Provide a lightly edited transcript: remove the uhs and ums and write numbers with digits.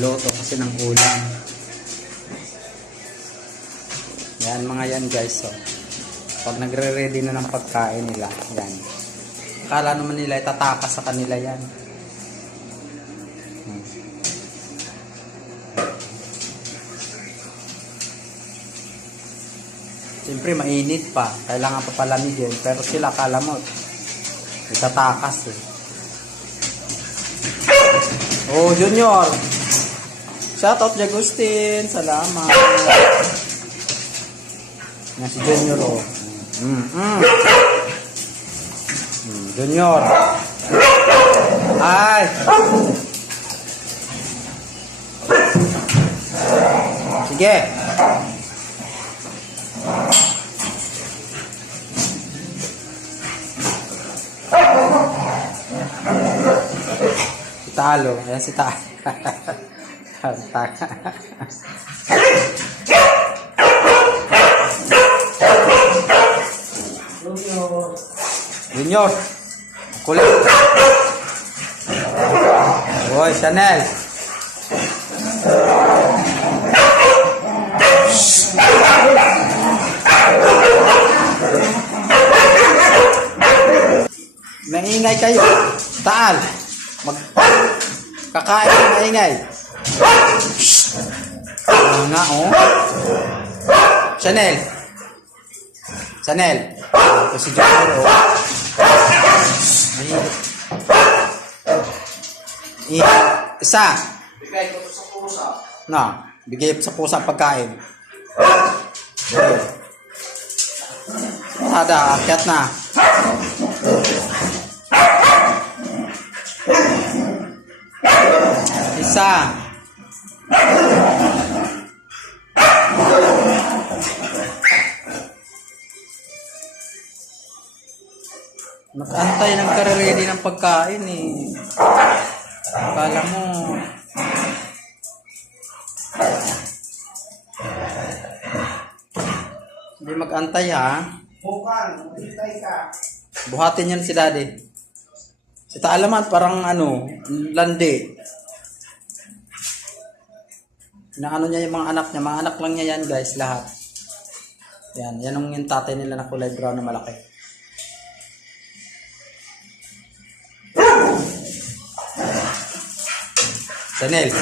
magluto kasi ng ulam. Yan mga yan guys. So, pag nagre-ready na ng pagkain nila, yan. Akala naman nila itatakas sa kanila yan. Siyempre mainit pa, kailangan pa palamigin, pero sila akala mo itatakas eh. Oh, Junior! Shoutout Jagustin! Salamat! Yan si Junior oh. Junior! Ay! Sige! Si Talo. Ayan si Talo. Junior. Kulit. Hoy, Chanel. Maingay kayo. Taal. Kakain ng maingay. Nga oh. Chanel. Chanel. Ito si Junior oh. Isa. Bigay ko sa pusa. Na, bigay sa pusa pagkain. Ada, akyat na. Isa. Nag-antay ng kareredy ng pagkain eh. Akala mo. Hindi mag-antay ha. Bukang, hintay ka. Buhatin yan si daddy. Si Taalaman parang ano, landi. Inaano niya yung mga anak niya. Mga anak lang niya yan guys, lahat. Yan, yan ang yung tatay nila na kulay brown na malaki. Chanel.